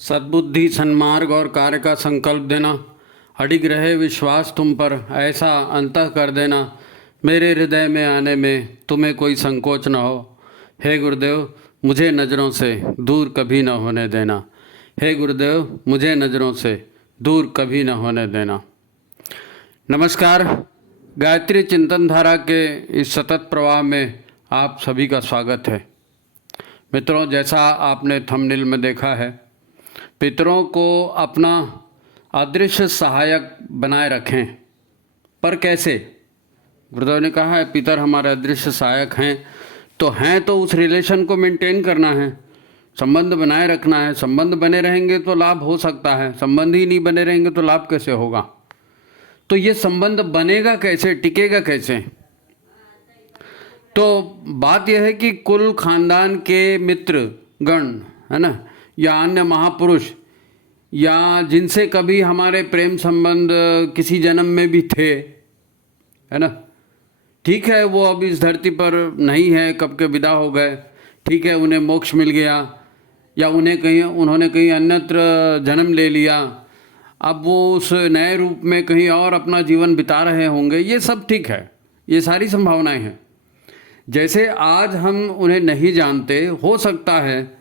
सद्बुद्धि, सन्मार्ग और कार्य का संकल्प देना, अडिग रहे विश्वास तुम पर, ऐसा अंतः कर देना मेरे हृदय में आने में तुम्हें कोई संकोच न हो। हे गुरुदेव, मुझे नज़रों से दूर कभी न होने देना। हे गुरुदेव, मुझे नज़रों से दूर कभी न होने देना। नमस्कार, गायत्री चिंतन धारा के इस सतत प्रवाह में आप सभी का स्वागत है। मित्रों, जैसा आपने थंबनेल में देखा है, पितरों को अपना अदृश्य सहायक बनाए रखें। पर कैसे? गुरुदेव ने कहा है पितर हमारे अदृश्य सहायक हैं, तो उस रिलेशन को मेंटेन करना है, संबंध बनाए रखना है। संबंध बने रहेंगे तो लाभ हो सकता है, संबंध ही नहीं बने रहेंगे तो लाभ कैसे होगा? तो ये संबंध बनेगा कैसे, टिकेगा कैसे? तो बात यह है कि कुल खानदान के मित्र गण, है ना, या अन्य महापुरुष, या जिनसे कभी हमारे प्रेम संबंध किसी जन्म में भी थे, है ना, ठीक है, वो अब इस धरती पर नहीं है, कब के विदा हो गए, ठीक है, उन्हें मोक्ष मिल गया, या उन्होंने कहीं अन्यत्र जन्म ले लिया, अब वो उस नए रूप में कहीं और अपना जीवन बिता रहे होंगे, ये सब ठीक है, ये सारी संभावनाएं हैं। जैसे आज हम उन्हें नहीं जानते, हो सकता है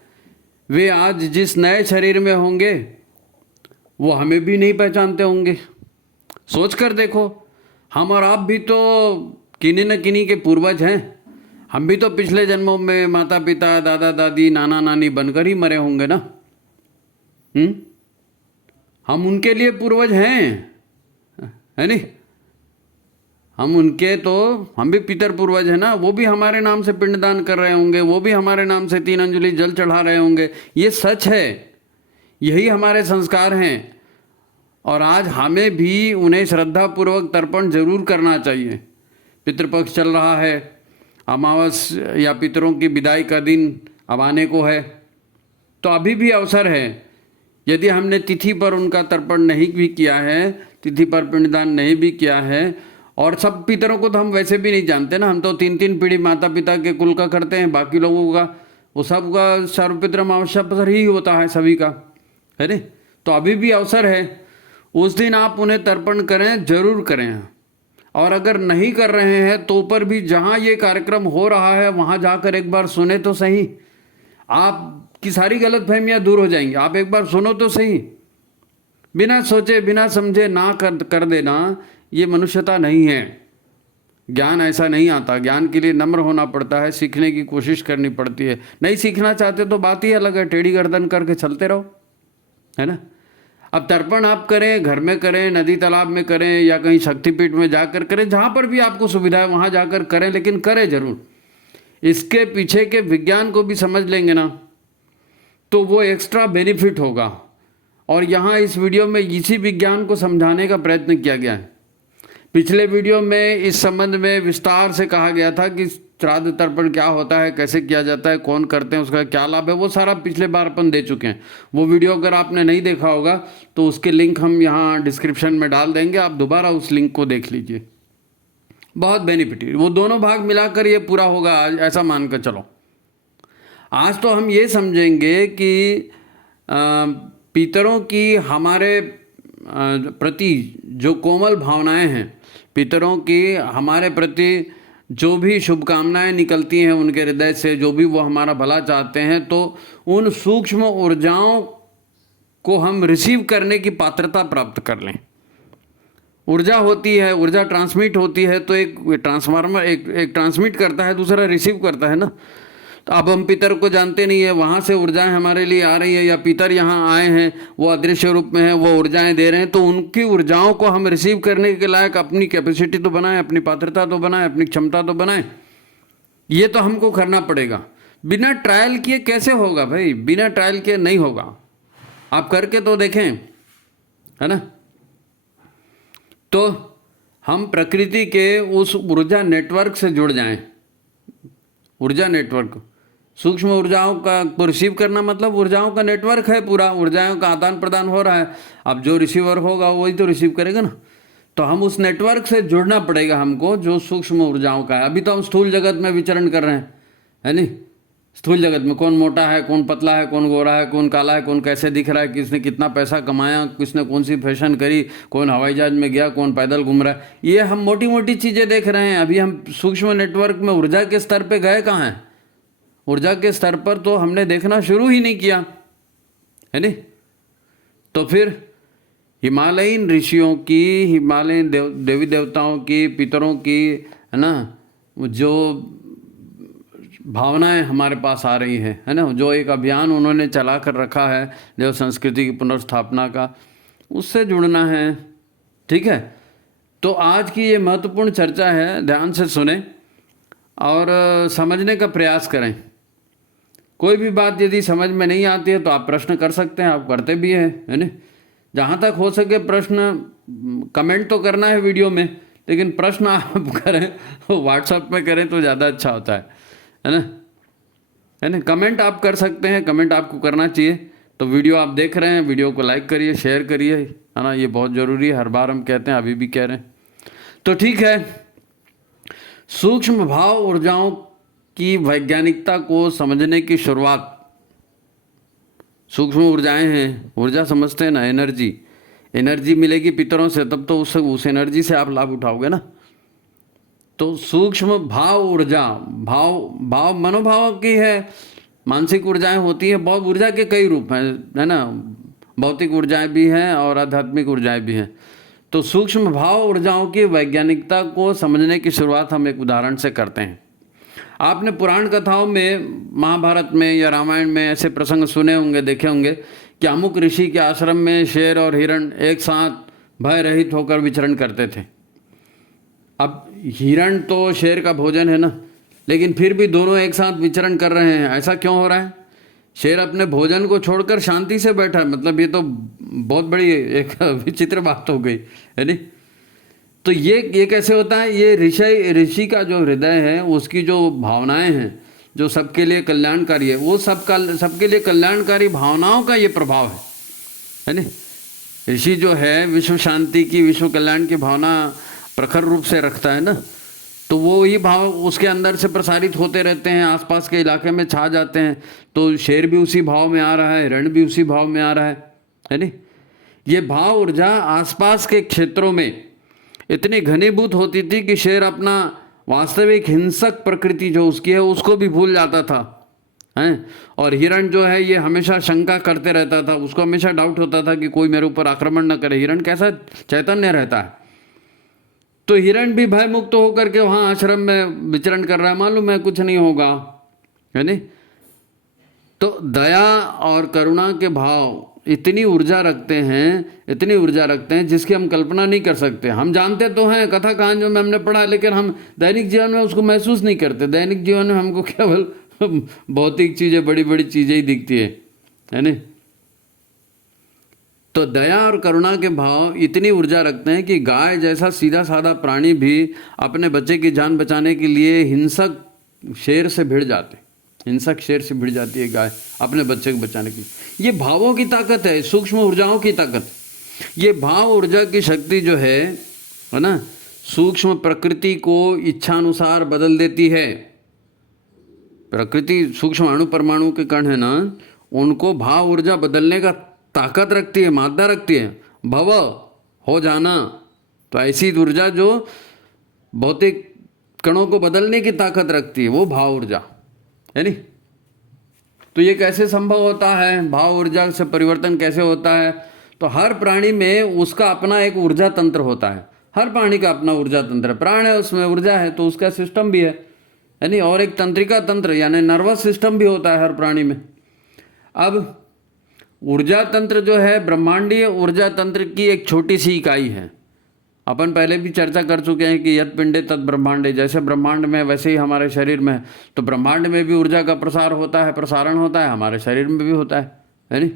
वे आज जिस नए शरीर में होंगे वो हमें भी नहीं पहचानते होंगे। सोच कर देखो, हम और आप भी तो किन्हीं न किन्हीं के पूर्वज हैं। हम भी तो पिछले जन्मों में माता पिता, दादा दादी, नाना नानी बनकर ही मरे होंगे ना। हम उनके लिए पूर्वज हैं, है नहीं? हम भी पितर पूर्वज हैं ना। वो भी हमारे नाम से पिंडदान कर रहे होंगे, वो भी हमारे नाम से 3 अंजलि जल चढ़ा रहे होंगे। ये सच है, यही हमारे संस्कार हैं। और आज हमें भी उन्हें श्रद्धापूर्वक तर्पण जरूर करना चाहिए। पितृपक्ष चल रहा है, अमावस या पितरों की विदाई का दिन अब आने को है, तो अभी भी अवसर है। यदि हमने तिथि पर उनका तर्पण नहीं भी किया है, तिथि पर पिंडदान नहीं भी किया है, और सब पितरों को तो हम वैसे भी नहीं जानते ना, हम तो 3 पीढ़ी माता पिता के कुल का करते हैं, बाकी लोगों का वो सब का सर्वपितृ अमावस्या पर ही होता है सभी का, है नहीं? तो अभी भी अवसर है, उस दिन आप उन्हें तर्पण करें, जरूर करें। और अगर नहीं कर रहे हैं तो पर भी जहाँ ये कार्यक्रम हो रहा है वहाँ जाकर एक बार सुने तो सही, आपकी सारी गलतफहमियाँ दूर हो जाएंगी। आप एक बार सुनो तो सही, बिना सोचे बिना समझे ना कर देना, ये मनुष्यता नहीं है। ज्ञान ऐसा नहीं आता। ज्ञान के लिए नम्र होना पड़ता है, सीखने की कोशिश करनी पड़ती है। नहीं सीखना चाहते तो बात ही अलग है, टेढ़ी गर्दन करके चलते रहो, है ना। अब तर्पण आप करें, घर में करें, नदी तालाब में करें, या कहीं शक्तिपीठ में जाकर करें, जहाँ पर भी आपको सुविधा है वहाँ जाकर करें, लेकिन करें जरूर। इसके पीछे के विज्ञान को भी समझ लेंगे ना, तो वो एक्स्ट्रा बेनिफिट होगा। और यहाँ इस वीडियो में इसी विज्ञान को समझाने का प्रयत्न किया गया है। पिछले वीडियो में इस संबंध में विस्तार से कहा गया था कि श्राद्ध तर्पण क्या होता है, कैसे किया जाता है, कौन करते हैं, उसका क्या लाभ है, वो सारा पिछले बार अपन दे चुके हैं। वो वीडियो अगर आपने नहीं देखा होगा तो उसके लिंक हम यहाँ डिस्क्रिप्शन में डाल देंगे, आप दोबारा उस लिंक को देख लीजिए। बहुत बेनिफिट, वो दोनों भाग मिलाकर ये पूरा होगा आज, ऐसा मान कर चलो। आज तो हम ये समझेंगे कि पितरों की हमारे प्रति जो कोमल भावनाएं हैं, पितरों की हमारे प्रति जो भी शुभकामनाएं निकलती हैं उनके हृदय से, जो भी वो हमारा भला चाहते हैं, तो उन सूक्ष्म ऊर्जाओं को हम रिसीव करने की पात्रता प्राप्त कर लें। ऊर्जा होती है, ऊर्जा ट्रांसमिट होती है, तो एक ट्रांसफार्मर एक ट्रांसमिट करता है, दूसरा रिसीव करता है ना। तो अब हम पितर को जानते नहीं है, वहाँ से ऊर्जाएं हमारे लिए आ रही है, या पितर यहाँ आए हैं, वो अदृश्य रूप में हैं, वो ऊर्जाएं दे रहे हैं, तो उनकी ऊर्जाओं को हम रिसीव करने के लायक अपनी कैपेसिटी तो बनाएं, अपनी पात्रता तो बनाएं, अपनी क्षमता तो बनाएं। ये तो हमको करना पड़ेगा। बिना ट्रायल किए कैसे होगा भाई? बिना ट्रायल किए नहीं होगा। आप करके तो देखें, है ना। तो हम प्रकृति के उस ऊर्जा नेटवर्क से जुड़ जाएं। ऊर्जा नेटवर्क, सूक्ष्म ऊर्जाओं का को रिसीव करना मतलब ऊर्जाओं का नेटवर्क है पूरा, ऊर्जाओं का आदान प्रदान हो रहा है। अब जो रिसीवर होगा वही तो रिसीव करेगा ना। तो हम उस नेटवर्क से जुड़ना पड़ेगा हमको, जो सूक्ष्म ऊर्जाओं का है। अभी तो हम स्थूल जगत में विचरण कर रहे हैं, है नहीं। स्थूल जगत में कौन मोटा है, कौन पतला है, कौन गोरा है, कौन काला है, कौन कैसे दिख रहा है, किसने कितना पैसा कमाया, किसने कौन सी फैशन करी, कौन हवाई जहाज में गया, कौन पैदल घूम रहा है, ये हम मोटी मोटी चीज़ें देख रहे हैं। अभी हम सूक्ष्म नेटवर्क में ऊर्जा के स्तर पे गए कहाँ हैं? ऊर्जा के स्तर पर तो हमने देखना शुरू ही नहीं किया, है नहीं? तो फिर हिमालयीन ऋषियों की, हिमालयन देवी देवताओं की, पितरों की, है ना, जो भावनाएं हमारे पास आ रही हैं, है ना, जो एक अभियान उन्होंने चला कर रखा है देव संस्कृति की पुनर्स्थापना का, उससे जुड़ना है। ठीक है, तो आज की ये महत्वपूर्ण चर्चा है, ध्यान से सुने और समझने का प्रयास करें। कोई भी बात यदि समझ में नहीं आती है तो आप प्रश्न कर सकते हैं, आप करते भी हैं, है ना। जहाँ तक हो सके प्रश्न, कमेंट तो करना है वीडियो में, लेकिन प्रश्न आप करें व्हाट्सएप में करें तो ज़्यादा अच्छा होता है ना, है ना। कमेंट आप कर सकते हैं, कमेंट आपको करना चाहिए। तो वीडियो आप देख रहे हैं, वीडियो को लाइक करिए, शेयर करिए, है ना, ये बहुत ज़रूरी है। हर बार हम कहते हैं, अभी भी कह रहे हैं। तो ठीक है, सूक्ष्म भाव ऊर्जाओं की वैज्ञानिकता को समझने की शुरुआत, सूक्ष्म ऊर्जाएं हैं, ऊर्जा समझते हैं ना, एनर्जी मिलेगी पितरों से, तब तो उस एनर्जी से आप लाभ उठाओगे ना। तो सूक्ष्म भाव ऊर्जा, भाव मनोभाव की है, मानसिक ऊर्जाएं होती हैं। भाव ऊर्जा के कई रूप हैं, है ना, भौतिक ऊर्जाएं भी हैं और आध्यात्मिक ऊर्जाएं भी हैं। तो सूक्ष्म भाव ऊर्जाओं की वैज्ञानिकता को समझने की शुरुआत हम एक उदाहरण से करते हैं। आपने पुराण कथाओं में, महाभारत में या रामायण में ऐसे प्रसंग सुने होंगे, देखे होंगे कि अमुक ऋषि के आश्रम में शेर और हिरण एक साथ भय रहित होकर विचरण करते थे। अब हिरण तो शेर का भोजन है ना, लेकिन फिर भी दोनों एक साथ विचरण कर रहे हैं। ऐसा क्यों हो रहा है? शेर अपने भोजन को छोड़कर शांति से बैठा है, मतलब ये तो बहुत बड़ी एक विचित्र बात हो गई, है नहीं। तो ये कैसे होता है? ये ऋषि का जो हृदय है, उसकी जो भावनाएं हैं, जो सबके लिए कल्याणकारी है, वो सबके लिए कल्याणकारी भावनाओं का ये प्रभाव है नहीं। ऋषि जो है विश्व शांति की, विश्व कल्याण की भावना प्रखर रूप से रखता है ना, तो वो ही भाव उसके अंदर से प्रसारित होते रहते हैं, आसपास के इलाके में छा जाते हैं। तो शेर भी उसी भाव में आ रहा है, हिरण भी उसी भाव में आ रहा है नहीं। ये भाव ऊर्जा आसपास के क्षेत्रों में इतनी घनीभूत होती थी कि शेर अपना वास्तविक हिंसक प्रकृति जो उसकी है उसको भी भूल जाता था, हैं। और हिरण जो है ये हमेशा शंका करते रहता था, उसको हमेशा डाउट होता था कि कोई मेरे ऊपर आक्रमण न करे। हिरण कैसा चैतन्य रहता है, तो हिरण भी भय मुक्त होकर के वहाँ आश्रम में विचरण कर रहा है, मालूम है कुछ नहीं होगा, है नहीं। तो दया और करुणा के भाव इतनी ऊर्जा रखते हैं जिसकी हम कल्पना नहीं कर सकते। हम जानते तो हैं, कथा कहानियों में हमने पढ़ा, लेकिन हम दैनिक जीवन में उसको महसूस नहीं करते। दैनिक जीवन में हमको केवल भौतिक चीज़ें, बड़ी बड़ी चीज़ें ही दिखती है नहीं। तो दया और करुणा के भाव इतनी ऊर्जा रखते हैं कि गाय जैसा सीधा साधा प्राणी भी अपने बच्चे की जान बचाने के लिए हिंसक शेर से भिड़ जाते, हिंसक शेर से भिड़ जाती है गाय अपने बच्चे को बचाने के लिए। ये भावों की ताकत है, सूक्ष्म ऊर्जाओं की ताकत। ये भाव ऊर्जा की शक्ति जो है ना, सूक्ष्म प्रकृति को इच्छानुसार बदल देती है। प्रकृति सूक्ष्म अणु परमाणु के कण है ना, उनको भाव ऊर्जा बदलने का ताकत रखती है, मादा रखती है। भव हो जाना, तो ऐसी ऊर्जा जो भौतिक कणों को बदलने की ताकत रखती है, वो भाव ऊर्जा है नहीं। तो ये कैसे संभव होता है? भाव ऊर्जा से परिवर्तन कैसे होता है? तो हर प्राणी में उसका अपना एक ऊर्जा तंत्र होता है। हर प्राणी का अपना ऊर्जा तंत्र है। प्राण है, उसमें ऊर्जा है, तो उसका सिस्टम भी है नहीं। और एक तंत्रिका तंत्र यानी नर्वस सिस्टम भी होता है हर प्राणी में। अब ऊर्जा तंत्र जो है, ब्रह्मांडीय ऊर्जा तंत्र की एक छोटी सी इकाई है। अपन पहले भी चर्चा कर चुके हैं कि यत् पिंडे तत् ब्रह्मांडे, जैसे ब्रह्मांड में वैसे ही हमारे शरीर में। तो ब्रह्मांड में भी ऊर्जा का प्रसार होता है, प्रसारण होता है, हमारे शरीर में भी होता है नहीं।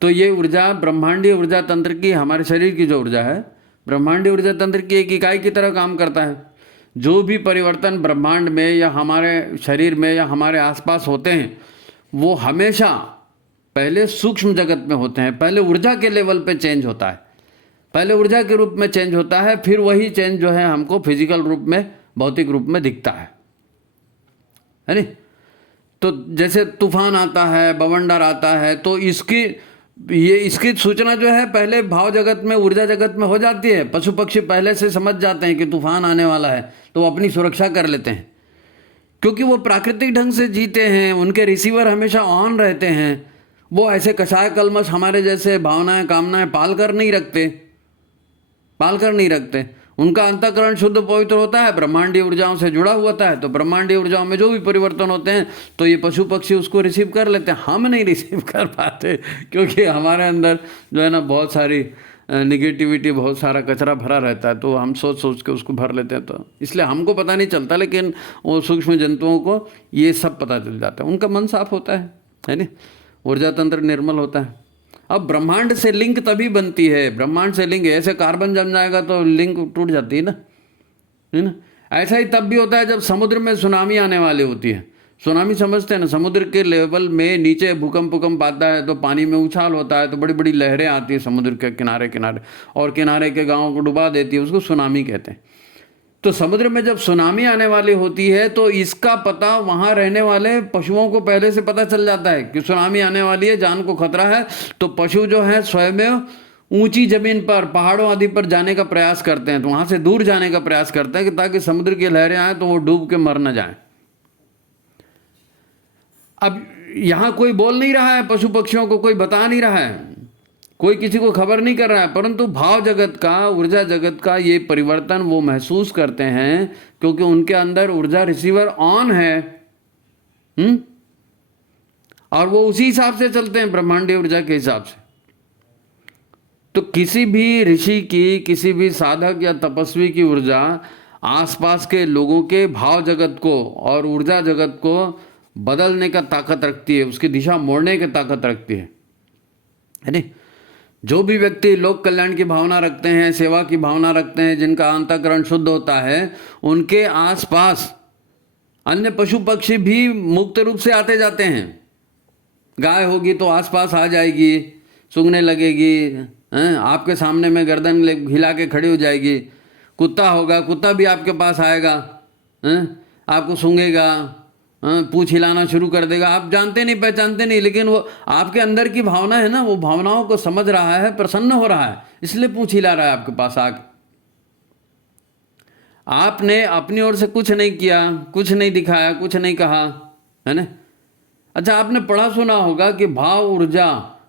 तो ये ऊर्जा ब्रह्मांडीय ऊर्जा तंत्र की, हमारे शरीर की जो ऊर्जा है, ब्रह्मांडीय ऊर्जा तंत्र की एक इकाई की तरह काम करता है। जो भी परिवर्तन ब्रह्मांड में या हमारे शरीर में या हमारे आसपास होते हैं, वो हमेशा पहले सूक्ष्म जगत में होते हैं। पहले ऊर्जा के लेवल पे चेंज होता है, पहले ऊर्जा के रूप में चेंज होता है, फिर वही चेंज जो है हमको फिजिकल रूप में, भौतिक रूप में दिखता है नहीं। तो जैसे तूफान आता है, बवंडर आता है, तो इसकी सूचना जो है पहले भाव जगत में, ऊर्जा जगत में हो जाती है। पशु पक्षी पहले से समझ जाते हैं कि तूफान आने वाला है, तो वो अपनी सुरक्षा कर लेते हैं, क्योंकि वो प्राकृतिक ढंग से जीते हैं, उनके रिसीवर हमेशा ऑन रहते हैं। वो ऐसे कषाय कलमश हमारे जैसे भावनाएं कामनाएं पाल कर नहीं रखते। उनका अंतःकरण शुद्ध पवित्र होता है, ब्रह्मांडीय ऊर्जाओं से जुड़ा हुआ होता है। तो ब्रह्मांडीय ऊर्जाओं में जो भी परिवर्तन होते हैं तो ये पशु पक्षी उसको रिसीव कर लेते हैं। हम नहीं रिसीव कर पाते, क्योंकि हमारे अंदर जो है ना बहुत सारी निगेटिविटी, बहुत सारा कचरा भरा रहता है, तो हम सोच के उसको भर लेते हैं। तो इसलिए हमको पता नहीं चलता, लेकिन वो सूक्ष्म जंतुओं को ये सब पता चल जाता है। उनका मन साफ होता है ना, ऊर्जा तंत्र निर्मल होता है। अब ब्रह्मांड से लिंक तभी बनती है, ब्रह्मांड से लिंक, ऐसे कार्बन जम जाएगा तो लिंक टूट जाती है ना। ऐसा ही तब भी होता है जब समुद्र में सुनामी आने वाली होती है। सुनामी समझते हैं ना, समुद्र के लेवल में नीचे भूकंप आता है तो पानी में उछाल होता है, तो बड़ी बड़ी लहरें आती है समुद्र के किनारे और किनारे के गाँव को डुबा देती है, उसको सुनामी कहते हैं। तो समुद्र में जब सुनामी आने वाली होती है तो इसका पता वहाँ रहने वाले पशुओं को पहले से पता चल जाता है कि सुनामी आने वाली है, जान को खतरा है। तो पशु जो है स्वयं ऊंची जमीन पर, पहाड़ों आदि पर जाने का प्रयास करते हैं, तो वहाँ से दूर जाने का प्रयास करते हैं कि ताकि समुद्र की लहरें आए तो वो डूब के मर न जाए। अब यहाँ कोई बोल नहीं रहा है, पशु पक्षियों को कोई बता नहीं रहा है, कोई किसी को खबर नहीं कर रहा है, परंतु भाव जगत का, ऊर्जा जगत का ये परिवर्तन वो महसूस करते हैं, क्योंकि उनके अंदर ऊर्जा रिसीवर ऑन है। और वो उसी हिसाब से चलते हैं, ब्रह्मांडीय ऊर्जा के हिसाब से। तो किसी भी ऋषि की, किसी भी साधक या तपस्वी की ऊर्जा आसपास के लोगों के भाव जगत को और ऊर्जा जगत को बदलने का ताकत रखती है, उसकी दिशा मोड़ने की ताकत रखती है नहीं। जो भी व्यक्ति लोक कल्याण की भावना रखते हैं, सेवा की भावना रखते हैं, जिनका अंतःकरण शुद्ध होता है, उनके आसपास अन्य पशु पक्षी भी मुक्त रूप से आते जाते हैं। गाय होगी तो आसपास आ जाएगी, सूंघने लगेगी, आपके सामने में गर्दन हिला के खड़ी हो जाएगी। कुत्ता होगा, कुत्ता भी आपके पास आएगा, आपको सूंघेगा, पूछ हिलाना शुरू कर देगा। आप जानते नहीं, पहचानते नहीं, लेकिन वो आपके अंदर की भावना है ना, वो भावनाओं को समझ रहा है, प्रसन्न हो रहा है, इसलिए पूछ हिला रहा है आपके पास आके। आपने अपनी ओर से कुछ नहीं किया, कुछ नहीं दिखाया, कुछ नहीं कहा, है ना। अच्छा, आपने पढ़ा सुना होगा कि भाव ऊर्जा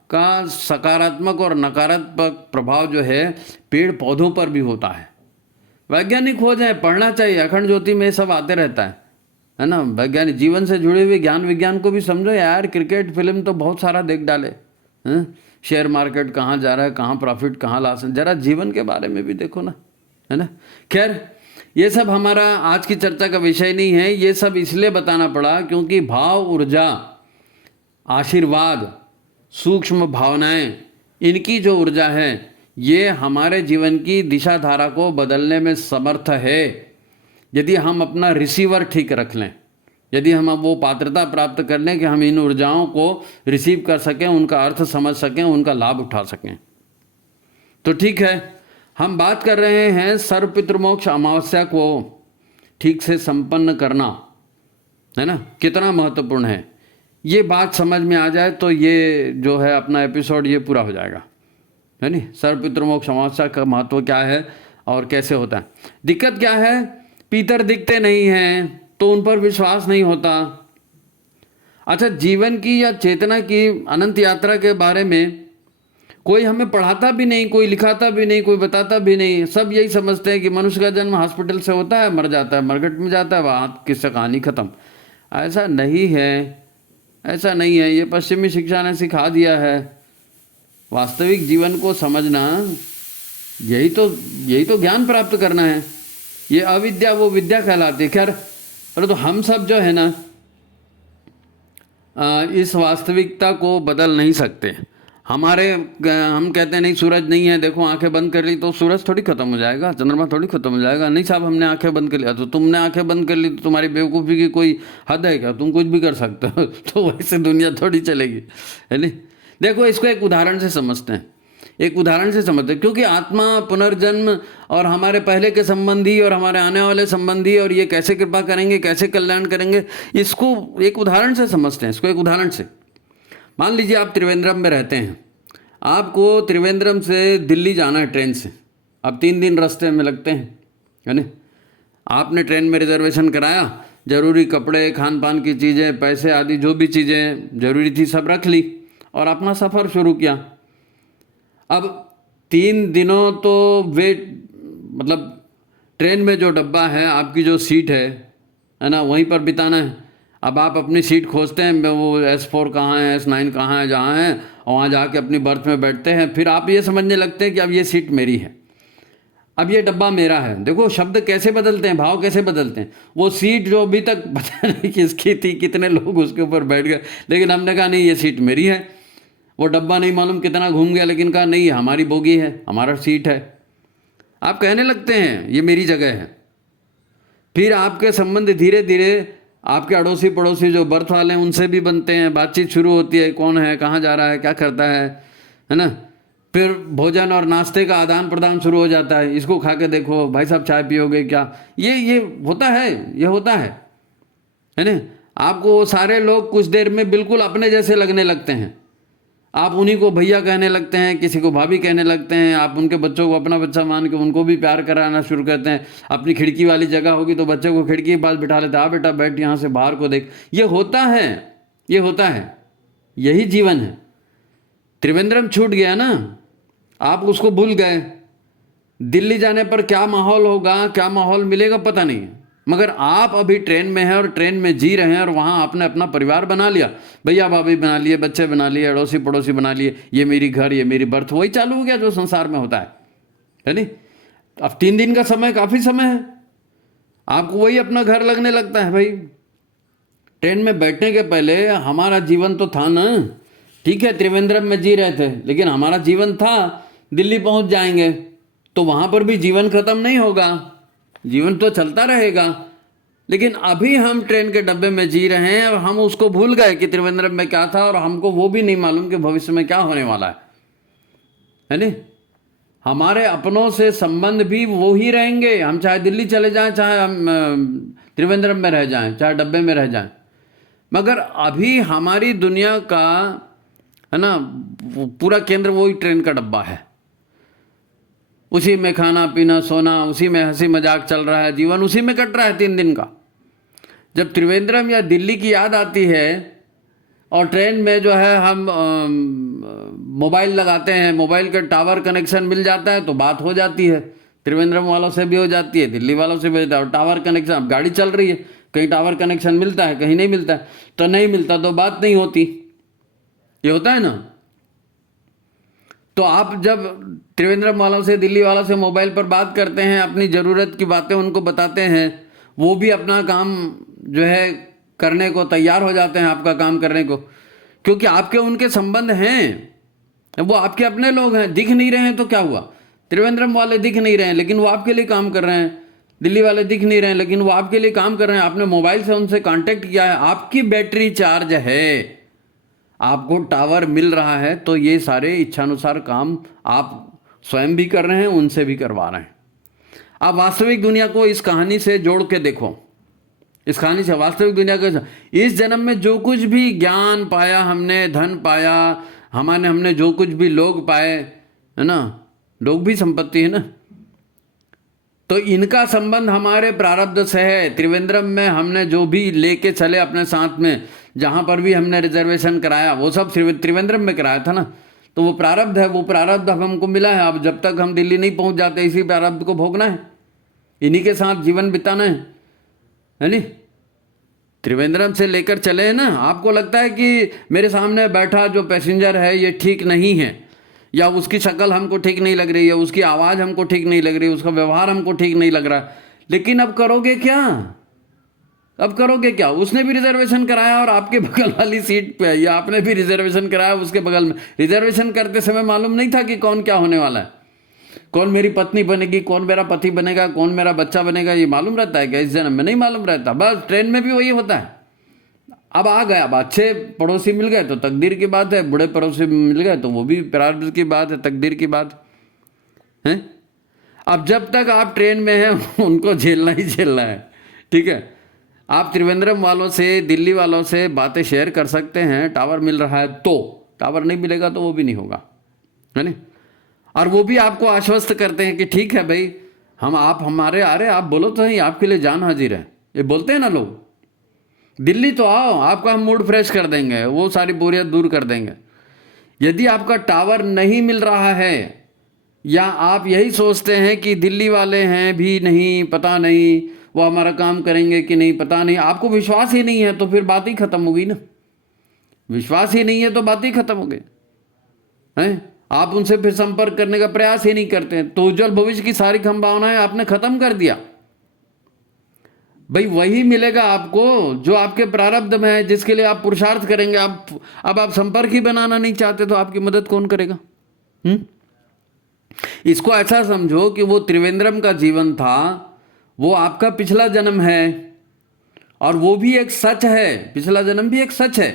का सकारात्मक और नकारात्मक प्रभाव जो है पेड़ पौधों पर भी होता है। वैज्ञानिक हो जाए, पढ़ना चाहिए, अखंड ज्योति में सब आते रहता है ना। वैज्ञानिक जीवन से जुड़े हुए ज्ञान विज्ञान को भी समझो यार। क्रिकेट फिल्म तो बहुत सारा देख डाले, शेयर मार्केट कहाँ जा रहा है, कहाँ प्रॉफिट, कहाँ लॉस, जरा जीवन के बारे में भी देखो ना, है ना। खैर, ये सब हमारा आज की चर्चा का विषय नहीं है। ये सब इसलिए बताना पड़ा क्योंकि भाव ऊर्जा, आशीर्वाद, सूक्ष्म भावनाएं, इनकी जो ऊर्जा है ये हमारे जीवन की दिशा धारा को बदलने में समर्थ है, यदि हम अपना रिसीवर ठीक रख लें, यदि हम वो पात्रता प्राप्त कर लें कि हम इन ऊर्जाओं को रिसीव कर सकें, उनका अर्थ समझ सकें, उनका लाभ उठा सकें। तो ठीक है, हम बात कर रहे हैं सर्व पितृमोक्ष अमावस्या को ठीक से संपन्न करना, है ना, कितना महत्वपूर्ण है। ये बात समझ में आ जाए तो ये जो है अपना एपिसोड ये पूरा हो जाएगा, है नहीं। सर्व पितृमोक्ष अमावस्या का महत्व क्या है और कैसे होता है। दिक्कत क्या है, पितर दिखते नहीं हैं तो उन पर विश्वास नहीं होता। अच्छा, जीवन की या चेतना की अनंत यात्रा के बारे में कोई हमें पढ़ाता भी नहीं, कोई लिखाता भी नहीं, कोई बताता भी नहीं। सब यही समझते हैं कि मनुष्य का जन्म हॉस्पिटल से होता है, मर जाता है, मरघट में जाता है, वहाँ किस्सा कहानी खत्म। ऐसा नहीं है, ऐसा नहीं है। ये पश्चिमी शिक्षा ने सिखा दिया है। वास्तविक जीवन को समझना, यही तो ज्ञान प्राप्त करना है। ये अविद्या वो विद्या कहलाती है। खैर, परंतु हम सब जो है ना इस वास्तविकता को बदल नहीं सकते। हम कहते हैं नहीं सूरज नहीं है, देखो आंखें बंद कर ली तो सूरज थोड़ी खत्म हो जाएगा, चंद्रमा थोड़ी खत्म हो जाएगा। नहीं साहब, हमने आंखें बंद कर लिया। तो तुमने आंखें बंद कर ली तो तुम्हारी बेवकूफ़ी की कोई हद है क्या? तुम कुछ भी कर सकते हो। तो वैसे दुनिया थोड़ी चलेगी, है नहीं। देखो, इसको एक उदाहरण से समझते हैं। एक उदाहरण से समझते हैं, क्योंकि आत्मा, पुनर्जन्म और हमारे पहले के संबंधी और हमारे आने वाले संबंधी और ये कैसे कृपा करेंगे, कैसे कल्याण करेंगे, इसको एक उदाहरण से समझते हैं। इसको एक उदाहरण से, मान लीजिए आप त्रिवेंद्रम में रहते हैं, आपको त्रिवेंद्रम से दिल्ली जाना है ट्रेन से। अब 3 दिन रास्ते में लगते हैं, है ना। आपने ट्रेन में रिजर्वेशन कराया, ज़रूरी कपड़े, खान पान की चीज़ें, पैसे आदि जो भी चीज़ें ज़रूरी थी सब रख ली और अपना सफ़र शुरू किया। अब 3 दिनों तो वेट, मतलब ट्रेन में जो डब्बा है, आपकी जो सीट है ना, वहीं पर बिताना है। अब आप अपनी सीट खोजते हैं, वो S4 कहाँ है, S9 कहाँ है, जहाँ है, और वहाँ जाके अपनी बर्थ में बैठते हैं। फिर आप ये समझने लगते हैं कि अब ये सीट मेरी है, अब ये डब्बा मेरा है। देखो शब्द कैसे बदलते हैं, भाव कैसे बदलते हैं। वो सीट जो अभी तक पता नहीं किसकी थी, कितने लोग उसके ऊपर बैठ गए, लेकिन हमने कहा नहीं ये सीट मेरी है। वो डब्बा नहीं मालूम कितना घूम गया, लेकिन कहा नहीं हमारी बोगी है, हमारा सीट है। आप कहने लगते हैं ये मेरी जगह है। फिर आपके संबंध धीरे धीरे आपके अड़ोसी पड़ोसी जो बर्थ वाले हैं उनसे भी बनते हैं, बातचीत शुरू होती है, कौन है, कहाँ जा रहा है, क्या करता है ना। फिर भोजन और नाश्ते का आदान प्रदान शुरू हो जाता है। इसको खा के देखो भाई साहब, चाय पियोगे क्या, ये होता है, ये होता है ना। आपको वो सारे लोग कुछ देर में बिल्कुल अपने जैसे लगने लगते हैं। आप उन्हीं को भैया कहने लगते हैं, किसी को भाभी कहने लगते हैं। आप उनके बच्चों को अपना बच्चा मान के उनको भी प्यार कराना शुरू करते हैं। अपनी खिड़की वाली जगह होगी तो बच्चे को खिड़की के पास बिठा लेते हैं, आ बेटा बैठ यहाँ से बाहर को देख। ये होता है, ये होता है, यही जीवन है। त्रिवेंद्रम छूट गया ना, आप उसको भूल गए। दिल्ली जाने पर क्या माहौल होगा, क्या माहौल मिलेगा पता नहीं है, मगर आप अभी ट्रेन में हैं और ट्रेन में जी रहे हैं और वहाँ आपने अपना परिवार बना लिया, भैया भाभी बना लिए, बच्चे बना लिए, अड़ोसी पड़ोसी बना लिए, ये मेरी घर, ये मेरी बर्थ। वही चालू हो गया जो संसार में होता है नहीं। अब 3 दिन का समय काफ़ी समय है, आपको वही अपना घर लगने लगता है। भाई ट्रेन में बैठने के पहले हमारा जीवन तो था ना, ठीक है त्रिवेंद्रम में जी रहे थे, लेकिन हमारा जीवन था दिल्ली पहुंच जाएंगे तो वहां पर भी जीवन खत्म नहीं होगा, जीवन तो चलता रहेगा। लेकिन अभी हम ट्रेन के डब्बे में जी रहे हैं और हम उसको भूल गए कि त्रिवेंद्रम में क्या था, और हमको वो भी नहीं मालूम कि भविष्य में क्या होने वाला है नहीं। हमारे अपनों से संबंध भी वो ही रहेंगे, हम चाहे दिल्ली चले जाएं, चाहे हम त्रिवेंद्रम में रह जाएं, चाहे डब्बे में रह जाएं। मगर अभी हमारी दुनिया का है ना पूरा केंद्र वही ट्रेन का डब्बा है। उसी में खाना पीना सोना, उसी में हंसी मजाक चल रहा है, जीवन उसी में कट रहा है 3 दिन का। जब त्रिवेंद्रम या दिल्ली की याद आती है और ट्रेन में जो है हम मोबाइल लगाते हैं, मोबाइल का टावर कनेक्शन मिल जाता है तो बात हो जाती है। त्रिवेंद्रम वालों से भी हो जाती है, दिल्ली वालों से भी हो जाता है। और टावर कनेक्शन, अब गाड़ी चल रही है, कहीं टावर कनेक्शन मिलता है, कहीं नहीं मिलता है, तो नहीं मिलता तो बात नहीं होती। ये होता है ना। तो आप जब त्रिवेंद्रम वालों से, दिल्ली वालों से मोबाइल पर बात करते हैं, अपनी ज़रूरत की बातें उनको बताते हैं, वो भी अपना काम जो है करने को तैयार हो जाते हैं, आपका काम करने को, क्योंकि आपके उनके संबंध हैं, वो आपके अपने लोग हैं। दिख नहीं रहे हैं तो क्या हुआ, त्रिवेंद्रम वाले दिख नहीं रहे हैं लेकिन वो आपके लिए काम कर रहे हैं, दिल्ली वाले दिख नहीं रहे हैं लेकिन वो आपके लिए काम कर रहे हैं। आपने मोबाइल से उनसे कांटेक्ट किया है, आपकी बैटरी चार्ज है, आपको टावर मिल रहा है, तो ये सारे इच्छानुसार काम आप स्वयं भी कर रहे हैं, उनसे भी करवा रहे हैं। आप वास्तविक दुनिया को इस कहानी से जोड़ के देखो, इस कहानी से वास्तविक दुनिया को, इस जन्म में जो कुछ भी ज्ञान पाया हमने, धन पाया हमने जो कुछ भी लोग पाए, है ना, लोग भी संपत्ति है ना, तो इनका संबंध हमारे प्रारब्ध से है। त्रिवेंद्रम में हमने जो भी लेके चले अपने साथ में, जहाँ पर भी हमने रिजर्वेशन कराया वो सब त्रिवेंद्रम में कराया था ना, तो वो प्रारब्ध है, वो प्रारब्ध हमको मिला है। अब जब तक हम दिल्ली नहीं पहुँच जाते इसी प्रारब्ध को भोगना है, इन्हीं के साथ जीवन बिताना है नहीं। त्रिवेंद्रम से लेकर चले हैं ना, आपको लगता है कि मेरे सामने बैठा जो पैसेंजर है ये ठीक नहीं है, या उसकी शक्ल हमको ठीक नहीं लग रही है, उसकी आवाज़ हमको ठीक नहीं लग रही है, उसका व्यवहार हमको ठीक नहीं लग रहा, लेकिन अब करोगे क्या, अब करोगे क्या। उसने भी रिजर्वेशन कराया और आपके बगल वाली सीट पे है, या आपने भी रिजर्वेशन कराया उसके बगल में। रिजर्वेशन करते समय मालूम नहीं था कि कौन क्या होने वाला है, कौन मेरी पत्नी बनेगी, कौन मेरा पति बनेगा, कौन मेरा बच्चा बनेगा, ये मालूम रहता है क्या इस जन्म में? नहीं मालूम रहता। बस ट्रेन में भी वही होता है, अब आ गए, अब अच्छे पड़ोसी मिल गए तो तकदीर की बात है, बुरे पड़ोसी मिल गए तो वो भी प्रारब्ध की बात है, तकदीर की बात है। अब जब तक आप ट्रेन में हैं उनको झेलना ही झेलना है, ठीक है। आप त्रिवेंद्रम वालों से, दिल्ली वालों से बातें शेयर कर सकते हैं, टावर मिल रहा है तो, टावर नहीं मिलेगा तो वो भी नहीं होगा, है ना। और वो भी आपको आश्वस्त करते हैं कि ठीक है भाई, हम आप हमारे आ रहे, आप बोलो तो ही, आपके लिए जान हाजिर है, ये बोलते हैं ना लोग। दिल्ली तो आओ, आपका हम मूड फ्रेश कर देंगे, वो सारी बोरियत दूर कर देंगे। यदि आपका टावर नहीं मिल रहा है, या आप यही सोचते हैं कि दिल्ली वाले हैं भी नहीं, पता नहीं वो हमारा काम करेंगे कि नहीं, पता नहीं, आपको विश्वास ही नहीं है, तो फिर बात ही खत्म होगी ना। विश्वास ही नहीं है तो बात ही खत्म हो गई है। आप उनसे फिर संपर्क करने का प्रयास ही नहीं करते, तो उज्जवल भविष्य की सारी संभावनाएं आपने खत्म कर दिया। भाई वही मिलेगा आपको जो आपके प्रारब्ध में है, जिसके लिए आप पुरुषार्थ करेंगे। अब आप संपर्क ही बनाना नहीं चाहते तो आपकी मदद कौन करेगा? इसको ऐसा समझो कि वो त्रिवेंद्रम का जीवन था, वो आपका पिछला जन्म है, और वो भी एक सच है, पिछला जन्म भी एक सच है।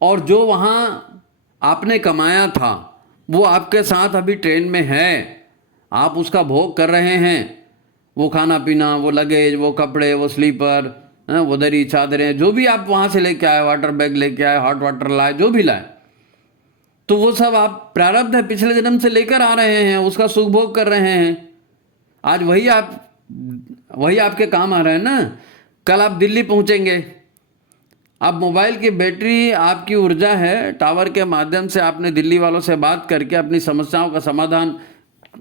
और जो वहां आपने कमाया था वो आपके साथ अभी ट्रेन में है, आप उसका भोग कर रहे हैं। वो खाना पीना, वो लगेज, वो कपड़े, वो स्लीपर, वो दरी चादरें, जो भी आप वहाँ से लेके आए, वाटर बैग लेके आए, हॉट वाटर लाए, जो भी लाए, तो वो सब आप प्रारब्ध है, पिछले जन्म से लेकर आ रहे हैं, उसका सुख भोग कर रहे हैं। आज वही आपके काम आ रहा है ना। कल आप दिल्ली पहुँचेंगे, अब मोबाइल की बैटरी आपकी ऊर्जा है, टावर के माध्यम से आपने दिल्ली वालों से बात करके अपनी समस्याओं का समाधान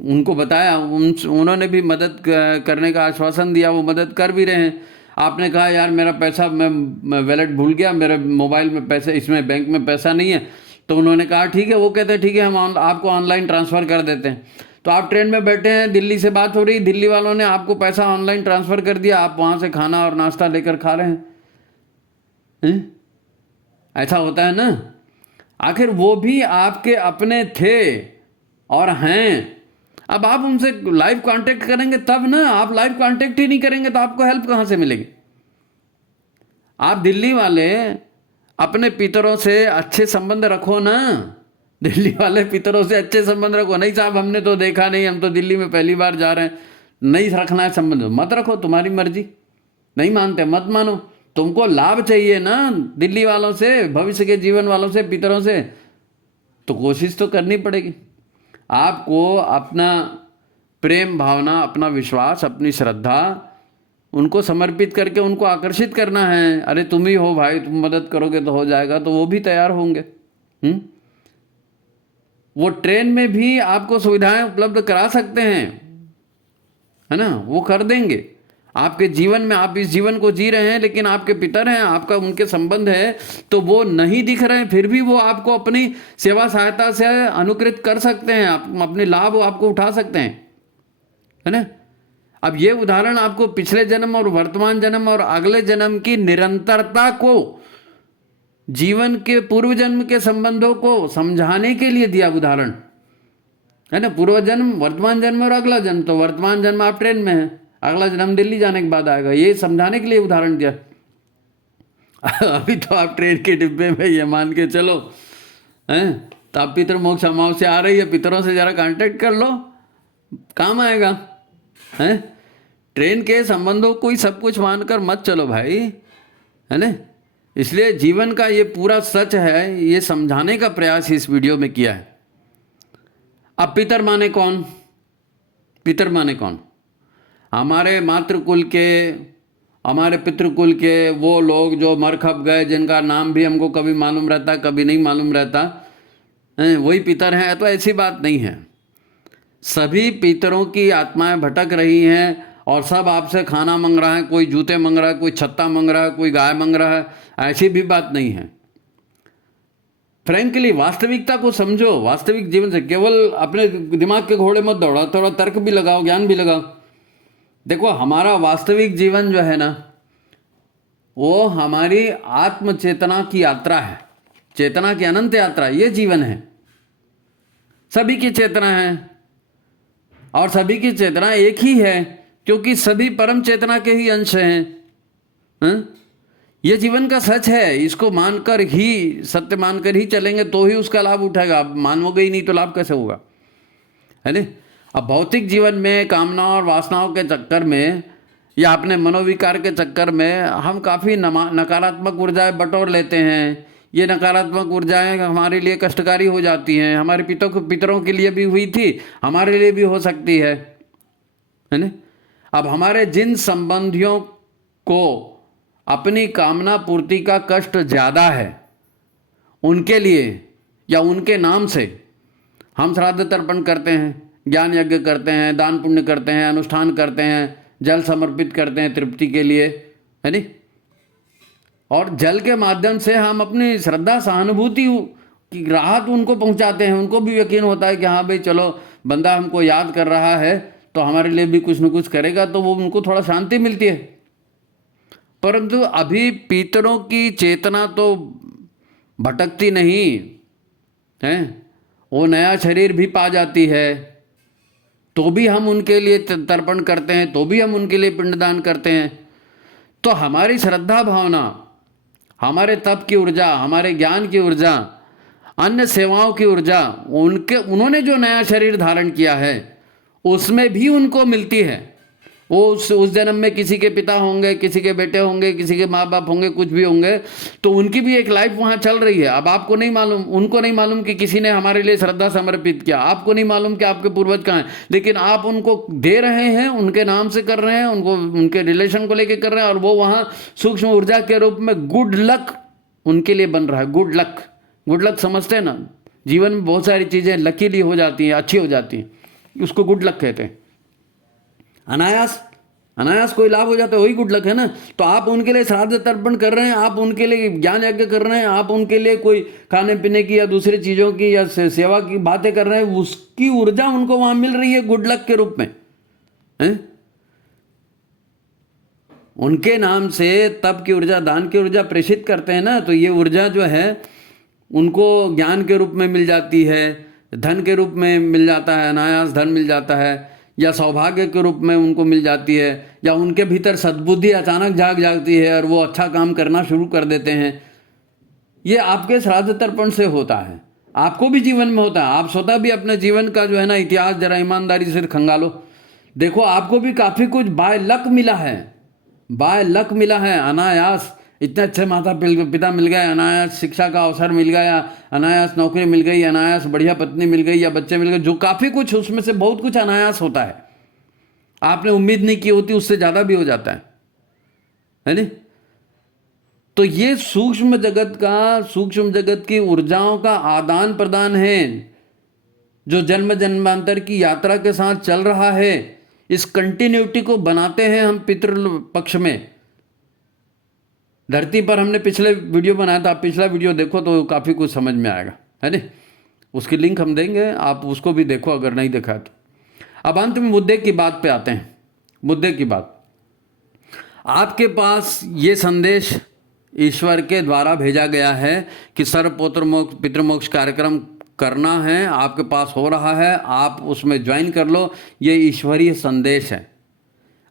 उनको बताया, उन्होंने भी मदद करने का आश्वासन दिया, वो मदद कर भी रहे हैं। आपने कहा यार मेरा पैसा, मैं वैलेट भूल गया, मेरे मोबाइल में पैसे, इसमें बैंक में पैसा नहीं है, तो उन्होंने कहा ठीक है, वो कहते हैं ठीक है, हम आपको ऑनलाइन ट्रांसफ़र कर देते हैं। तो आप ट्रेन में बैठे हैं, दिल्ली से बात हो रही, दिल्ली वालों ने आपको पैसा ऑनलाइन ट्रांसफ़र कर दिया, आप वहाँ से खाना और नाश्ता लेकर खा रहे हैं। ऐसा होता है ना। आखिर वो भी आपके अपने थे और हैं। अब आप उनसे लाइव कांटेक्ट करेंगे तब ना, आप लाइव कांटेक्ट ही नहीं करेंगे तो आपको हेल्प कहाँ से मिलेगी? आप दिल्ली वाले अपने पितरों से अच्छे संबंध रखो ना, दिल्ली वाले पितरों से अच्छे संबंध रखो। नहीं साहब हमने तो देखा नहीं, हम तो दिल्ली में पहली बार जा रहे हैं, नहीं रखना है संबंध, मत रखो, तुम्हारी मर्जी। नहीं मानते मत मानो, तुमको लाभ चाहिए ना दिल्ली वालों से, भविष्य के जीवन वालों से, पितरों से, तो कोशिश तो करनी पड़ेगी। आपको अपना प्रेम भावना, अपना विश्वास, अपनी श्रद्धा उनको समर्पित करके उनको आकर्षित करना है। अरे तुम ही हो भाई, तुम मदद करोगे तो हो जाएगा, तो वो भी तैयार होंगे। वो ट्रेन में भी आपको सुविधाएं उपलब्ध करा सकते हैं, है ना, वो कर देंगे। आपके जीवन में, आप इस जीवन को जी रहे हैं, लेकिन आपके पितर हैं, आपका उनके संबंध है, तो वो नहीं दिख रहे हैं, फिर भी वो आपको अपनी सेवा सहायता से अनुकृत कर सकते हैं, आप अपने लाभ आपको उठा सकते हैं, है ना। अब ये उदाहरण आपको पिछले जन्म और वर्तमान जन्म और अगले जन्म की निरंतरता को, जीवन के पूर्व जन्म के संबंधों को समझाने के लिए दिया उदाहरण, है ना। पूर्व जन्म, वर्तमान जन्म और अगला जन्म, तो वर्तमान जन्म आप ट्रेन में है, अगला जन्म दिल्ली जाने के बाद आएगा, ये समझाने के लिए उदाहरण दिया। अभी तो आप ट्रेन के डिब्बे में ये मान के चलो हैं, तो आप पितर मोक्ष अमावस्या आ रही है, पितरों से जरा कांटेक्ट कर लो, काम आएगा, हैं। ट्रेन के संबंधों को ही सब कुछ मानकर मत चलो भाई, है ना। इसलिए जीवन का ये पूरा सच है, ये समझाने का प्रयास इस वीडियो में किया है। अब पितर माने कौन? पितर माने कौन? हमारे मातृकुल के, हमारे पितृकुल के वो लोग जो मर खप गए, जिनका नाम भी हमको कभी मालूम रहता, कभी नहीं मालूम रहता, वही पितर हैं। तो ऐसी बात नहीं है। सभी पितरों की आत्माएं भटक रही हैं और सब आपसे खाना मांग रहा है, कोई जूते मांग रहा है, कोई छत्ता मांग रहा है, कोई गाय मांग रहा है, ऐसी भी बात नहीं है। फ्रैंकली वास्तविकता को समझो, वास्तविक जीवन से केवल अपने दिमाग के घोड़े मत दौड़ाओ, थोड़ा तर्क भी लगाओ, ज्ञान भी लगाओ। देखो हमारा वास्तविक जीवन जो है ना, वो हमारी आत्म चेतना की यात्रा है, चेतना की अनंत यात्रा, ये जीवन है। सभी की चेतना है और सभी की चेतना एक ही है, क्योंकि सभी परम चेतना के ही अंश हैं। ये जीवन का सच है, इसको मानकर ही, सत्य मानकर ही चलेंगे तो ही उसका लाभ उठाएगा। आप मानोगे ही नहीं तो लाभ कैसे होगा, है ना। अब भौतिक जीवन में कामनाओं और वासनाओं के चक्कर में या अपने मनोविकार के चक्कर में हम काफ़ी नकारात्मक ऊर्जाएं बटोर लेते हैं। ये नकारात्मक ऊर्जाएं हमारे लिए कष्टकारी हो जाती हैं। हमारे पितरों के लिए भी हुई थी, हमारे लिए भी हो सकती है ना। अब हमारे जिन संबंधियों को अपनी कामना पूर्ति का कष्ट ज़्यादा है, उनके लिए या उनके नाम से हम श्राद्ध तर्पण करते हैं, ज्ञान यज्ञ करते हैं, दान पुण्य करते हैं, अनुष्ठान करते हैं, जल समर्पित करते हैं तृप्ति के लिए, है नी। और जल के माध्यम से हम अपनी श्रद्धा सहानुभूति की राहत उनको पहुंचाते हैं। उनको भी यकीन होता है कि हाँ भाई चलो, बंदा हमको याद कर रहा है तो हमारे लिए भी कुछ न कुछ करेगा, तो वो उनको थोड़ा शांति मिलती है। परंतु अभी पितरों की चेतना तो भटकती नहीं है, वो नया शरीर भी पा जाती है, तो भी हम उनके लिए तर्पण करते हैं, तो भी हम उनके लिए पिंडदान करते हैं। तो हमारी श्रद्धा भावना, हमारे तप की ऊर्जा, हमारे ज्ञान की ऊर्जा, अन्य सेवाओं की ऊर्जा, उन्होंने जो नया शरीर धारण किया है उसमें भी उनको मिलती है। वो उस जन्म में किसी के पिता होंगे, किसी के बेटे होंगे, किसी के माँ बाप होंगे, कुछ भी होंगे, तो उनकी भी एक लाइफ वहाँ चल रही है। अब आपको नहीं मालूम, उनको नहीं मालूम कि किसी ने हमारे लिए श्रद्धा समर्पित किया, आपको नहीं मालूम कि आपके पूर्वज कहाँ हैं, लेकिन आप उनको दे रहे हैं, उनके नाम से कर रहे हैं, उनको उनके रिलेशन को लेकर कर रहे हैं, और वो वहाँ सूक्ष्म ऊर्जा के रूप में गुड लक उनके लिए बन रहा है। गुड लक, गुड लक समझते हैं ना, जीवन में बहुत सारी चीज़ें लकीली हो जाती हैं, अच्छी हो जाती हैं, उसको गुड लक कहते हैं। अनायास कोई लाभ हो जाता है, वही गुड लक है ना। तो आप उनके लिए श्राद्ध तर्पण कर रहे हैं, आप उनके लिए ज्ञान यज्ञ कर रहे हैं, आप उनके लिए कोई खाने पीने की या दूसरी चीज़ों की या सेवा की बातें कर रहे हैं, उसकी ऊर्जा उनको वहाँ मिल रही है गुड लक के रूप में, है? उनके नाम से तप की ऊर्जा, दान की ऊर्जा प्रेषित करते हैं ना, तो ये ऊर्जा जो है उनको ज्ञान के रूप में मिल जाती है, धन के रूप में मिल जाता है, अनायास धन मिल जाता है, या सौभाग्य के रूप में उनको मिल जाती है, या उनके भीतर सद्बुद्धि अचानक जाग जाती है और वो अच्छा काम करना शुरू कर देते हैं। ये आपके श्राद्ध तर्पण से होता है, आपको भी जीवन में होता है। आप स्वतः भी अपने जीवन का जो है ना इतिहास जरा ईमानदारी से खंगालो, देखो आपको भी काफ़ी कुछ बाय लक मिला है, बाय लक मिला है। अनायास इतने अच्छे माता पिता मिल गए, अनायास शिक्षा का अवसर मिल गया, अनायास नौकरी मिल गई, अनायास बढ़िया पत्नी मिल गई या बच्चे मिल गए, जो काफ़ी कुछ, उसमें से बहुत कुछ अनायास होता है। आपने उम्मीद नहीं की होती, उससे ज़्यादा भी हो जाता है नी। तो ये सूक्ष्म जगत की ऊर्जाओं का आदान प्रदान है, जो जन्म जन्मांतर की यात्रा के साथ चल रहा है। इस कंटिन्यूटी को बनाते हैं हम पितृ पक्ष में। धरती पर हमने पिछले वीडियो बनाया था, आप पिछला वीडियो देखो तो काफ़ी कुछ समझ में आएगा, है ना। उसकी लिंक हम देंगे, आप उसको भी देखो अगर नहीं देखा तो। अब अंत में मुद्दे की बात पे आते हैं। मुद्दे की बात, आपके पास ये संदेश ईश्वर के द्वारा भेजा गया है कि सर्वपुत्र पितृमोक्ष कार्यक्रम करना है, आपके पास हो रहा है, आप उसमें ज्वाइन कर लो। ये ईश्वरीय संदेश है।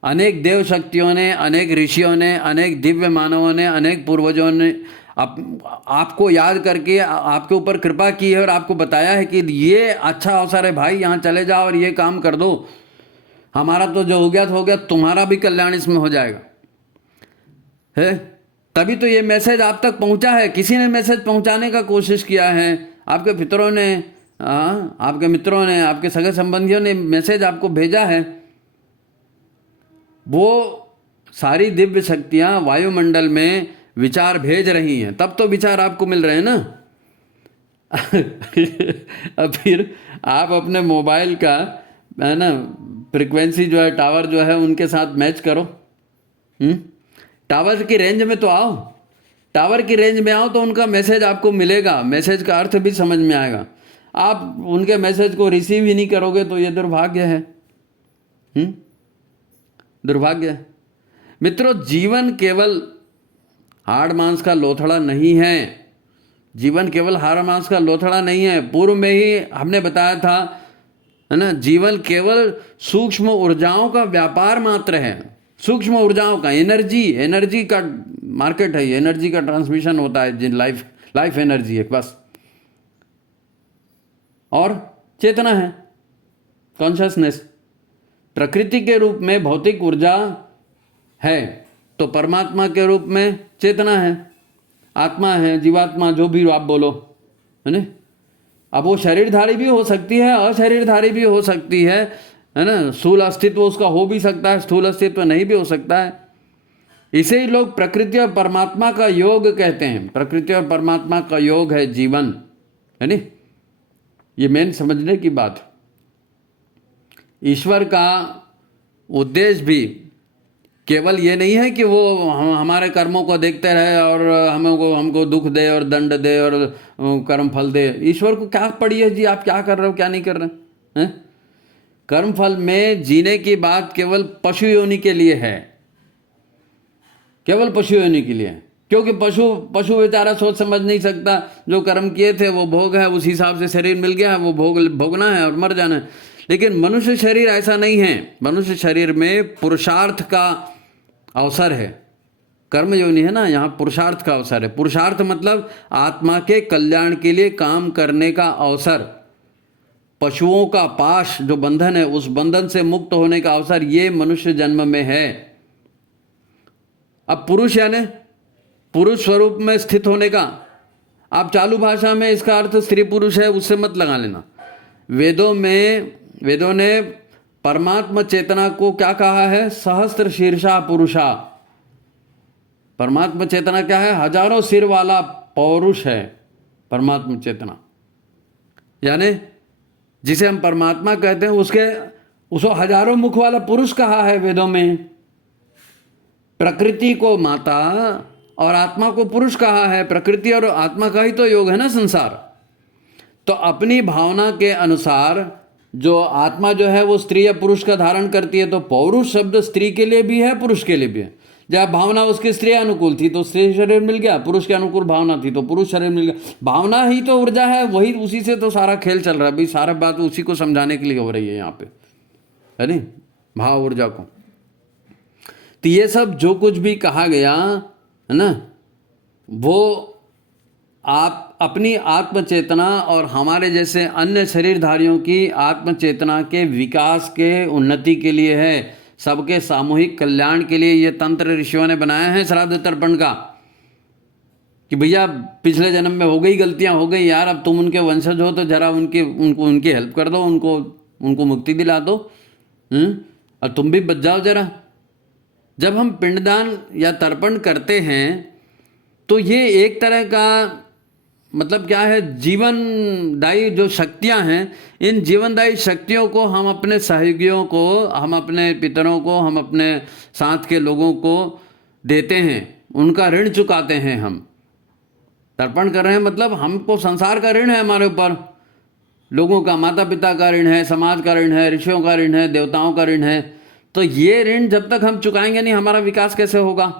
अनेक देव शक्तियों ने, अनेक ऋषियों ने, अनेक दिव्य मानवों ने, अनेक पूर्वजों ने आपको याद करके आपके ऊपर कृपा की है और आपको बताया है कि ये अच्छा अवसर है भाई, यहाँ चले जाओ और ये काम कर दो। हमारा तो जो हो गया तो हो गया, तुम्हारा भी कल्याण इसमें हो जाएगा, है। तभी तो ये मैसेज आप तक पहुंचा है। किसी ने मैसेज पहुंचाने का कोशिश किया है, आपके पितरों ने, आपके मित्रों ने, आपके सगे संबंधियों ने मैसेज आपको भेजा है। वो सारी दिव्य शक्तियां वायुमंडल में विचार भेज रही हैं, तब तो विचार आपको मिल रहे हैं ना। अब फिर आप अपने मोबाइल का, है ना, फ्रिक्वेंसी जो है, टावर जो है, उनके साथ मैच करो। टावर की रेंज में तो आओ, टावर की रेंज में आओ तो उनका मैसेज आपको मिलेगा, मैसेज का अर्थ भी समझ में आएगा। आप उनके मैसेज को रिसीव ही नहीं करोगे तो ये दुर्भाग्य है, दुर्भाग्य। मित्रों, जीवन केवल हाड़ मांस का लोथड़ा नहीं है। जीवन केवल हाड़ मांस का लोथड़ा नहीं है। पूर्व में ही हमने बताया था, है ना, जीवन केवल सूक्ष्म ऊर्जाओं का व्यापार मात्र है। सूक्ष्म ऊर्जाओं का, एनर्जी का मार्केट है, ये एनर्जी का ट्रांसमिशन होता है, जिन लाइफ एनर्जी है बस। और चेतना है, कॉन्शसनेस, प्रकृति के रूप में भौतिक ऊर्जा है, तो परमात्मा के रूप में चेतना है, आत्मा है, जीवात्मा, जो भी आप बोलो, है ना। अब वो शरीरधारी भी हो सकती है, अशरीरधारी भी हो सकती है ना। स्थूल अस्तित्व उसका हो भी सकता है, स्थूल अस्तित्व नहीं भी हो सकता है। इसे ही लोग प्रकृति और परमात्मा का योग कहते हैं। प्रकृति और परमात्मा का योग है जीवन, है नी। ये मेन समझने की बात। ईश्वर का उद्देश्य भी केवल ये नहीं है कि वो हमारे कर्मों को देखते रहे और हमको दुख दे और दंड दे और कर्म फल दे। ईश्वर को क्या पड़ी है जी, आप क्या कर रहे हो, क्या नहीं कर रहे हैं। कर्म फल में जीने की बात केवल पशु योनि के लिए है, केवल पशु योनि के लिए है, क्योंकि पशु बेचारा सोच समझ नहीं सकता। जो कर्म किए थे वो भोग है, उस हिसाब से शरीर मिल गया है, वो भोगना है और मर जाना है। लेकिन मनुष्य शरीर ऐसा नहीं है। मनुष्य शरीर में पुरुषार्थ का अवसर है। कर्म योनि है ना, यहाँ पुरुषार्थ का अवसर है। पुरुषार्थ मतलब आत्मा के कल्याण के लिए काम करने का अवसर। पशुओं का पाश जो बंधन है, उस बंधन से मुक्त होने का अवसर ये मनुष्य जन्म में है। अब पुरुष यानी पुरुष स्वरूप में स्थित होने का, आप चालू भाषा में इसका अर्थ स्त्री पुरुष है, उससे मत लगा लेना। वेदों ने परमात्मा चेतना को क्या कहा है? सहस्त्र शीर्षा पुरुषा। परमात्मा चेतना क्या है? हजारों सिर वाला पौरुष है परमात्मा चेतना। यानी जिसे हम परमात्मा कहते हैं उसको हजारों मुख वाला पुरुष कहा है वेदों में। प्रकृति को माता और आत्मा को पुरुष कहा है। प्रकृति और आत्मा का ही तो योग है ना संसार। तो अपनी भावना के अनुसार जो आत्मा जो है वो स्त्री या पुरुष का धारण करती है, तो पौरुष शब्द स्त्री के लिए भी है, पुरुष के लिए भी है। जब भावना उसके स्त्री अनुकूल थी तो स्त्री शरीर मिल गया, पुरुष के अनुकूल भावना थी तो पुरुष शरीर मिल गया। भावना ही तो ऊर्जा है, वही उसी से तो सारा खेल चल रहा है भाई। सारा बात उसी को समझाने के लिए हो रही है यहाँ पे, है नहीं, भाव ऊर्जा को। तो ये सब जो कुछ भी कहा गया है ना, वो आप अपनी आत्मचेतना और हमारे जैसे अन्य शरीरधारियों की आत्मचेतना के विकास के उन्नति के लिए है, सबके सामूहिक कल्याण के लिए ये तंत्र ऋषियों ने बनाया है श्राद्ध तर्पण का। कि भैया पिछले जन्म में हो गई गलतियां, हो गई यार, अब तुम उनके वंशज हो तो जरा उनकी हेल्प कर दो, उनको मुक्ति दिला दो, और तुम भी बच जाओ जरा। जब हम पिंडदान या तर्पण करते हैं तो ये एक तरह का मतलब क्या है, जीवनदायी जो शक्तियां हैं, इन जीवनदायी शक्तियों को हम अपने सहयोगियों को, हम अपने पितरों को, हम अपने साथ के लोगों को देते हैं, उनका ऋण चुकाते हैं। हम तर्पण कर रहे हैं मतलब हमको संसार का ऋण है हमारे ऊपर, लोगों का, माता पिता का ऋण है, समाज का ऋण है, ऋषियों का ऋण है, देवताओं का ऋण है। तो ये ऋण जब तक हम चुकाएंगे नहीं, हमारा विकास कैसे होगा?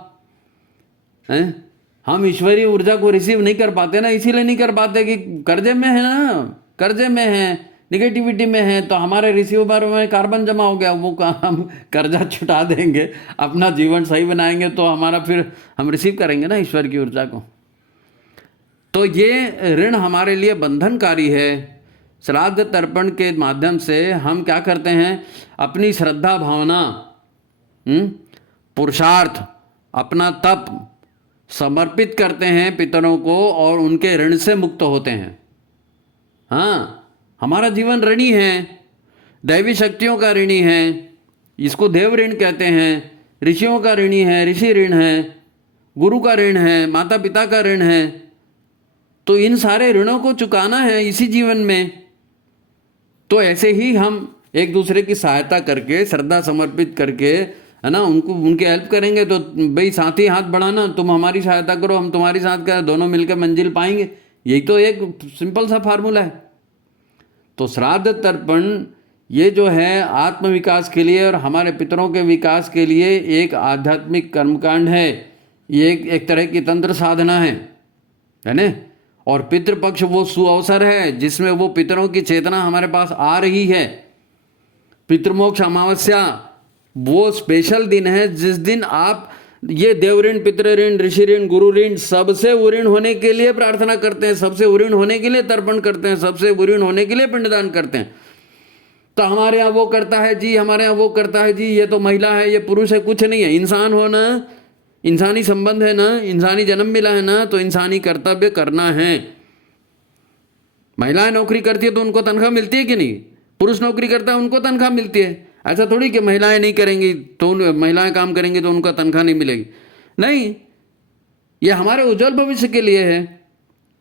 हैं? हम ईश्वरीय ऊर्जा को रिसीव नहीं कर पाते ना, इसीलिए नहीं कर पाते कि कर्जे में है ना, कर्जे में है, निगेटिविटी में है, तो हमारे रिसीवर में कार्बन जमा हो गया। वो हम कर्जा छुटा देंगे, अपना जीवन सही बनाएंगे तो हमारा फिर हम रिसीव करेंगे ना ईश्वर की ऊर्जा को। तो ये ऋण हमारे लिए बंधनकारी है। श्राद्ध तर्पण के माध्यम से हम क्या करते हैं, अपनी श्रद्धा भावना, पुरुषार्थ, अपना तप समर्पित करते हैं पितरों को और उनके ऋण से मुक्त होते हैं। हाँ, हमारा जीवन ऋणी है, दैवी शक्तियों का ऋणी है, इसको देव ऋण कहते हैं। ऋषियों का ऋणी है, ऋषि ऋण है, गुरु का ऋण है, माता पिता का ऋण है। तो इन सारे ऋणों को चुकाना है इसी जीवन में। तो ऐसे ही हम एक दूसरे की सहायता करके, श्रद्धा समर्पित करके, है ना, उनके हेल्प करेंगे। तो भाई साथ ही हाथ बढ़ाना, तुम हमारी सहायता करो, हम तुम्हारी साथ करें, दोनों मिलकर मंजिल पाएंगे। यही तो एक सिंपल सा फार्मूला है। तो श्राद्ध तर्पण ये जो है आत्म विकास के लिए और हमारे पितरों के विकास के लिए एक आध्यात्मिक कर्मकांड है। ये एक तरह की तंत्र साधना है ना। और पितृपक्ष वो सुअवसर है जिसमें वो पितरों की चेतना हमारे पास आ रही है। पितृमोक्ष अमावस्या वो स्पेशल दिन है जिस दिन आप ये देव ऋण, पितृ ऋण, ऋषि ऋण, गुरु ऋण, सबसे उऋण होने के लिए प्रार्थना करते हैं, सबसे उऋण होने के लिए तर्पण करते हैं, सबसे उऋण होने के लिए पिंडदान करते हैं। तो हमारे यहाँ वो करता है जी, हमारे यहाँ वो करता है जी, ये तो महिला है, ये पुरुष है, कुछ नहीं है। इंसान हो ना, इंसानी संबंध है ना, इंसानी जन्म मिला है ना, तो इंसानी कर्तव्य करना है। महिलाएं नौकरी करती है तो उनको तनख्वाह मिलती है कि नहीं? पुरुष नौकरी करता है उनको तनख्वाह मिलती है। ऐसा थोड़ी कि महिलाएं नहीं करेंगी तो महिलाएं काम करेंगी तो उनका तनख्वाह नहीं मिलेगी, नहीं। ये हमारे उज्जवल भविष्य के लिए है।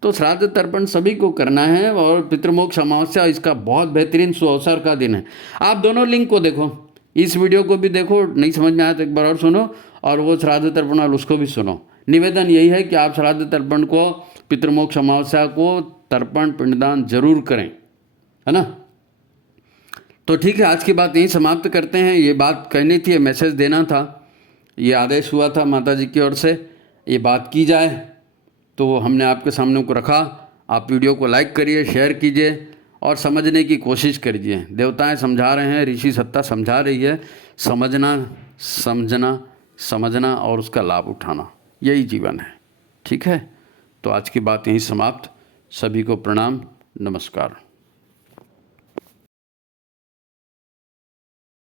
तो श्राद्ध तर्पण सभी को करना है। और पितृमोक्ष अमावस्या इसका बहुत बेहतरीन सुअवसर का दिन है। आप दोनों लिंक को देखो, इस वीडियो को भी देखो, नहीं समझ में आया तो एक बार और सुनो, और वो श्राद्ध तर्पण और उसको भी सुनो। निवेदन यही है कि आप श्राद्ध तर्पण को, पितृमोक्ष अमावस्या को तर्पण पिंडदान जरूर करें, है ना। तो ठीक है, आज की बात यहीं समाप्त करते हैं। ये बात कहनी थी, ये मैसेज देना था, ये आदेश हुआ था माता जी की ओर से, ये बात की जाए, तो हमने आपके सामने को रखा। आप वीडियो को लाइक करिए, शेयर कीजिए और समझने की कोशिश करिए। देवताएं समझा रहे हैं, ऋषि सत्ता समझा रही है। समझना, समझना, समझना और उसका लाभ उठाना, यही जीवन है। ठीक है, तो आज की बात यहीं समाप्त। सभी को प्रणाम, नमस्कार।